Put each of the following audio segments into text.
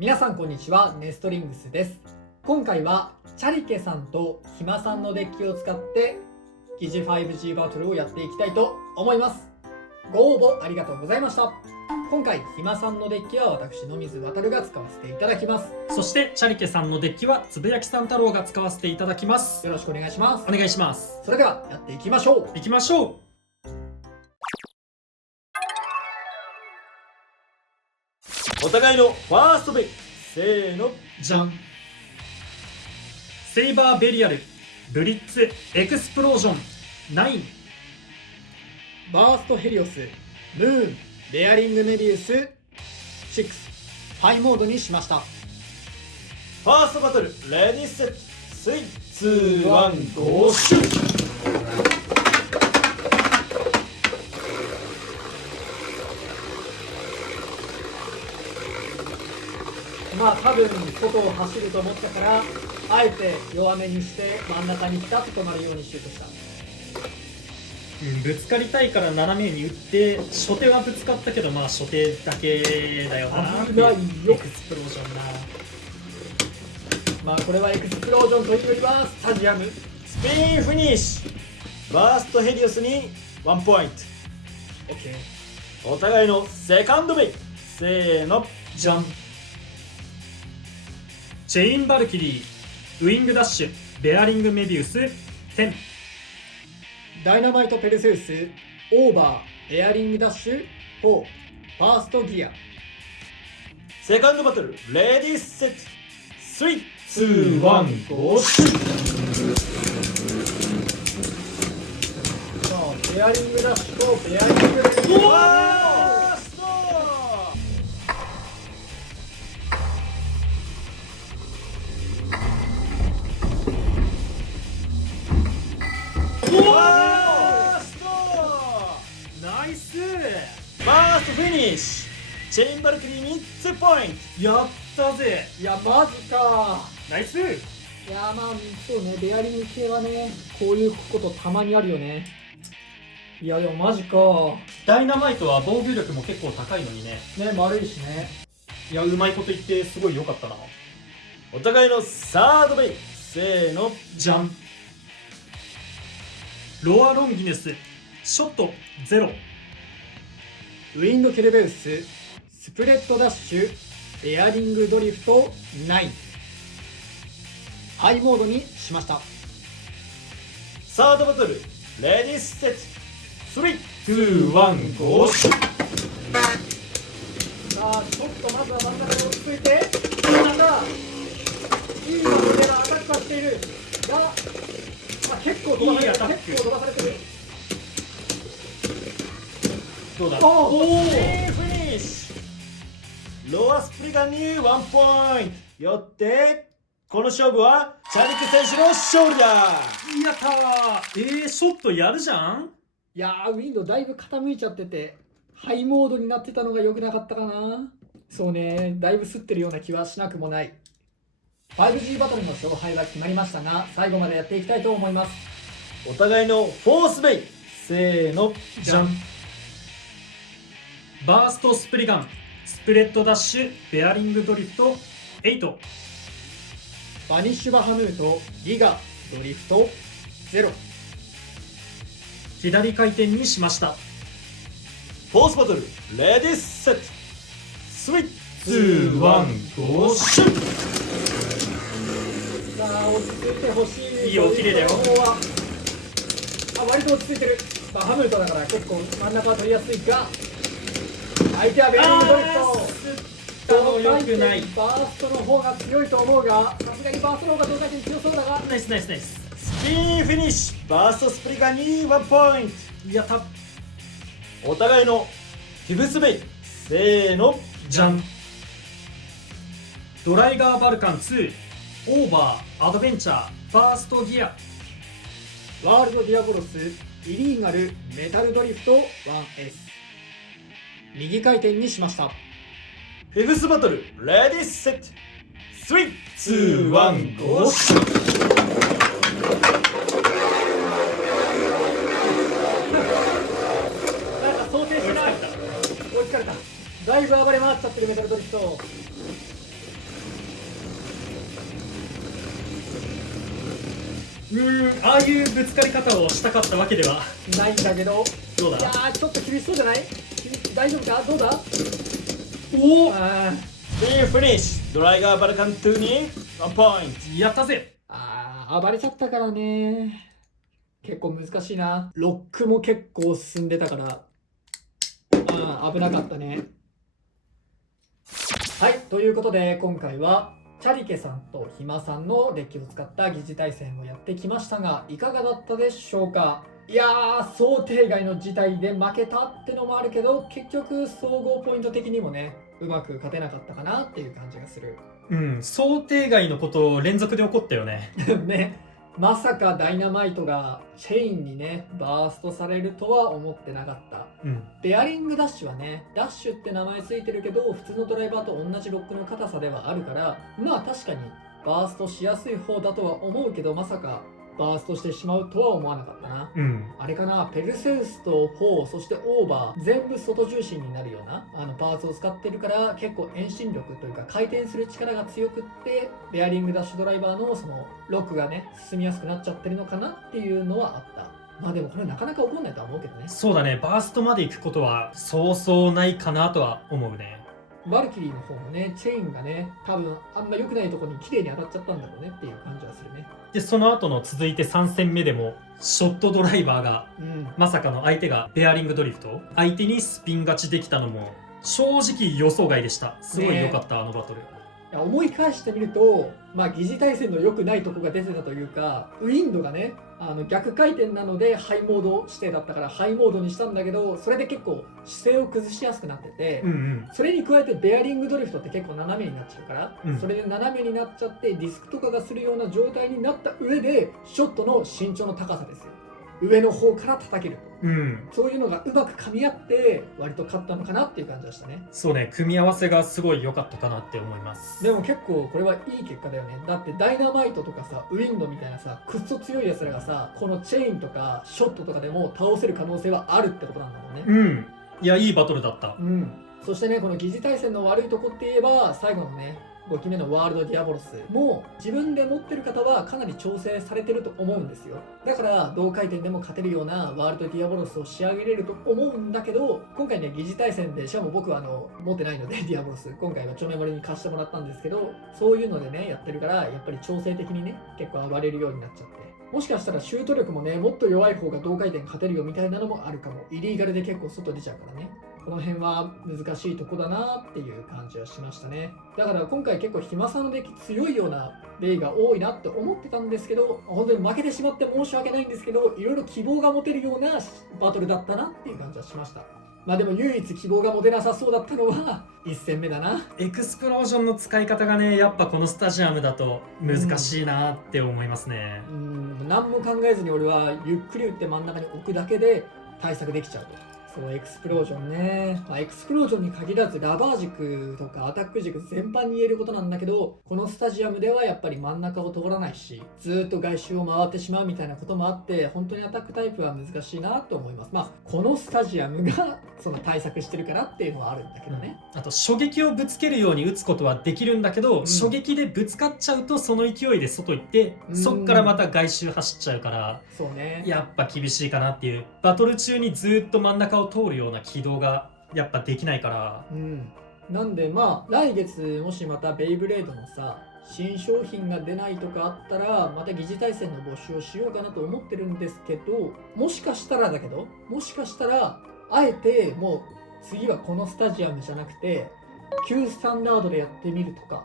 皆さんこんにちは、ネストリングスです。今回はチャリケさんとヒマさんのデッキを使って疑似 5G バトルをやっていきたいと思います。ご応募ありがとうございました。今回ヒマさんのデッキは私野水航が使わせていただきます。そしてチャリケさんのデッキはつぶやきさん太郎が使わせていただきます。よろしくお願いします。お願いします。それではやっていきましょう。行きましょう。お互いのファーストベイ、せーの、じゃん。セイバーベリアルブリッツエクスプロージョン9。バーストヘリオスムーンレアリングメビウス6ハイモードにしました。ファーストバトル、レディーセット、スイッチ、2、1、ゴーシュッ。まあ多分外を走ると思ったからあえて弱めにして真ん中にピタッと止まるようにシュートした。ぶつかりたいから斜めに打って初手はぶつかったけどまあ初手だけだよな。危ないよエクスプロージョンな。まあこれはエクスプロージョンというよりはスタジアム。スピンフィニッシュ。バーストヘリオスに1ポイン OK。 ト。お互いのセカンドベイ、せーの、じゃん。チェインバルキリーウィングダッシュベアリングメビウス10。ダイナマイトペルセウスオーバーエアリングダッシュ4ファーストギア。セカンドバトル、レディーセット、スイッチ、2、1、ゴーシュッ。さあエアリングダッシュとエアリングメビウス。ファーストナイス。バーストフィニッシュ。チェインバルクリー3つポイント。やったぜ。いやマジか。ナイス。いやまあそうね、ベアリング系はねこういうことたまにあるよね。いやでもマジかダイナマイトは防御力も結構高いのにね。ね、丸いしね。いやうまいこと言ってすごい良かったな。お互いのサードベイ、せーの、じゃん。ロアロンギネスショット0。ウィンドケルベウススプレッドダッシュエアリングドリフト9ハイモードにしました。サードバトル、レディーセット、3、2、1、ゴーシュッ。さあちょっとまずは真ん中で落ち着いてなんだいい感じでアタックはしているが、結構飛ばされてる。いいアタック結構飛ばされてる。どうだ。おフィニッシュ。ロアスプリガンに1ポイント。よってこの勝負はチャリク選手の勝利だ。やったー。ショットやるじゃん。いやーウィンドだいぶ傾いちゃっててハイモードになってたのが良くなかったかな。そうね、だいぶ吸ってるような気はしなくもない。 5G バトルの勝敗は決まりましたが最後までやっていきたいと思います。お互いのフォースベイ、せーの、じゃん。バーストスプリガンスプレッドダッシュベアリングドリフト8。バニッシュバハムートギガドリフト0。左回転にしました。フォースバトル、レディーセット、スイッチ、2、1、ゴーシュッ。さあ落ち着いてほしい。いいよ綺麗だよ。割と落ち着いてる。バハムートだから結構真ん中は取りやすいが相手はベアリングドリフト。良くない。バーストの方が強いと思うがさすがにバーストの方が同回転強そうだがナイスナイスナイス。スピンフィニッシュ。バーストスプリガンに1ポイント。やった。お互いのフィブスベイ、せーの、じゃん。ドライガーバルカン2オーバーアドベンチャーファーストギア。ワールドディアボロスイリーガルメタルドリフト 1S 右回転にしました。フィフスバトル、レディーセット、3、2、1、ゴーシュッ。だいぶ暴れ回っちゃってるメタルドリフト。ああいうぶつかり方をしたかったわけでは。ないんだけど、どうだ。いやーちょっと厳しそうじゃない？大丈夫か？どうだ？おお、あクリーンフィニッシュ。ドライガーバルカン2に1ポイント。やったぜ。暴れちゃったからね。結構難しいな。ロックも結構進んでたから、危なかったね。はい、ということで今回はチャリケさんとひまさんのデッキを使った疑似対戦をやってきましたが、いかがだったでしょうか？いやー、想定外の事態で負けたってのもあるけど、結局総合ポイント的にもね、うまく勝てなかったかなっていう感じがする。想定外のこと連続で起こったよね。ね、まさかダイナマイトがチェインにねバーストされるとは思ってなかった。ベアリングダッシュはね、ダッシュって名前ついてるけど普通のドライバーと同じロックの硬さではあるから、まあ確かにバーストしやすい方だとは思うけど、まさかバーストしてしまうとは思わなかったな。あれかな、ペルセウスと4、そしてオーバー全部外重心になるようなパーツを使ってるから、結構遠心力というか回転する力が強くって、ベアリングダッシュドライバーのそのロックがね進みやすくなっちゃってるのかなっていうのはあった。まあでもこれなかなか起こんないとは思うけどね。そうだね、バーストまで行くことはそうそうないかなとは思うね。バルキリーの方もね、チェインがね多分あんま良くないところに綺麗に当たっちゃったんだろうねっていう感じはするね。でその後の続いて3戦目でもショットドライバーが、まさかの相手がベアリングドリフト、相手にスピン勝ちできたのも正直予想外でした。すごい良かった、あのバトル。いや思い返してみると、疑似対戦の良くないとこが出てたというか、ウィンドがね逆回転なのでハイモード指定だったからハイモードにしたんだけど、それで結構姿勢を崩しやすくなってて、それに加えてベアリングドリフトって結構斜めになっちゃうから、それで斜めになっちゃってディスクとかがするような状態になった上で、ショットの身長の高さですよ、上の方から叩けると、そういうのがうまく噛み合って割と勝ったのかなっていう感じでしたね。そうね、組み合わせがすごい良かったかなって思います。でも結構これはいい結果だよね。だってダイナマイトとかさ、ウィンドみたいなさ、くっそ強いやつらがさ、このチェインとかショットとかでも倒せる可能性はあるってことなんだもんね。いや、いいバトルだった。そしてね、この疑似対戦の悪いとこって言えば、最後のね5期目のワールドディアボロスも自分で持ってる方はかなり調整されてると思うんですよ。だから同回転でも勝てるようなワールドディアボロスを仕上げれると思うんだけど、今回ね疑似対戦で、しかも僕は持ってないのでディアボロス今回はチョメモリに貸してもらったんですけど、そういうのでねやってるから、やっぱり調整的にね結構暴れるようになっちゃって、もしかしたらシュート力もねもっと弱い方が同回転勝てるよみたいなのもあるかも。イリーガルで結構外出ちゃうからね、この辺は難しいとこだなっていう感じはしましたね。だから今回結構ひまさんのデッキ強いような例が多いなって思ってたんですけど、本当に負けてしまって申し訳ないんですけど、いろいろ希望が持てるようなバトルだったなっていう感じはしました。でも唯一希望が持てなさそうだったのは1戦目だな。エクスプロージョンの使い方がね、やっぱこのスタジアムだと難しいなって思いますね。何も考えずに俺はゆっくり打って真ん中に置くだけで対策できちゃうと。そうエクスプロージョンね、エクスプロージョンに限らずラバー軸とかアタック軸全般に言えることなんだけど、このスタジアムではやっぱり真ん中を通らないし、ずーっと外周を回ってしまうみたいなこともあって、本当にアタックタイプは難しいなと思います。このスタジアムがその対策してるからっていうのはあるんだけどね。あと衝撃をぶつけるように打つことはできるんだけど、衝撃でぶつかっちゃうとその勢いで外行って、そっからまた外周走っちゃうから、そうね、やっぱ厳しいかなっていう。バトル中にずっと真ん中を通るような軌道がやっぱできないから、なんで来月もしまたベイブレードのさ新商品が出ないとかあったら、また疑似対戦の募集をしようかなと思ってるんですけど、もしかしたらあえてもう次はこのスタジアムじゃなくて旧スタンダードでやってみるとか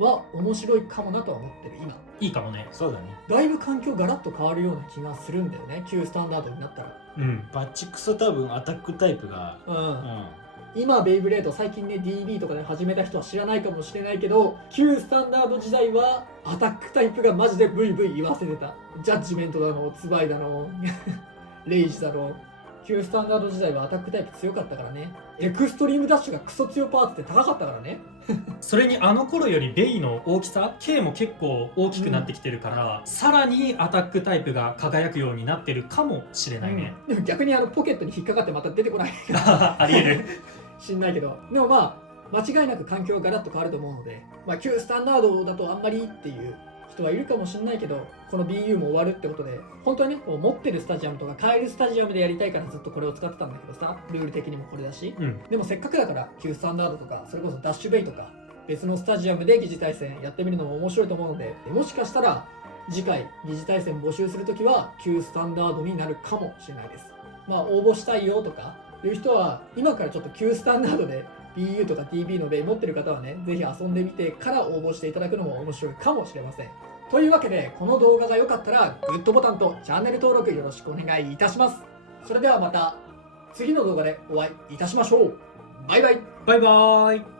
は面白いかもなとは思ってる。今いいかもね。そうだね。だいぶ環境ガラッと変わるような気がするんだよね、旧スタンダードになったら。バッチクソ多分アタックタイプが今ベイブレード最近ね DB とかで始めた人は知らないかもしれないけど、旧スタンダード時代はアタックタイプがマジでブイブイ言わせてた。ジャッジメントだのツバイだのレイジだの、旧スタンダード時代はアタックタイプ強かったからね。エクストリームダッシュがクソ強パーツって高かったからねそれにあの頃よりベイの大きさ K も結構大きくなってきてるから、さらにアタックタイプが輝くようになってるかもしれないね。でも逆にポケットに引っかかってまた出てこないありえるしんないけど、でも間違いなく環境がガラッと変わると思うので、旧スタンダードだとあんまりっていう人はいるかもしれないけど、この BU も終わるってことで、本当はね、こう持ってるスタジアムとか買えるスタジアムでやりたいからずっとこれを使ってたんだけどさ、ルール的にもこれだし、でもせっかくだから旧スタンダードとかそれこそダッシュベイとか別のスタジアムで疑似対戦やってみるのも面白いと思うので、もしかしたら次回疑似対戦募集するときは旧スタンダードになるかもしれないです。まあ応募したいよとかいう人は今からちょっと旧スタンダードで BU とか TB のベイ持ってる方はね、ぜひ遊んでみてから応募していただくのも面白いかもしれません。というわけで、この動画が良かったらグッドボタンとチャンネル登録よろしくお願いいたします。それではまた次の動画でお会いいたしましょう。バイバイ。バイバーイ。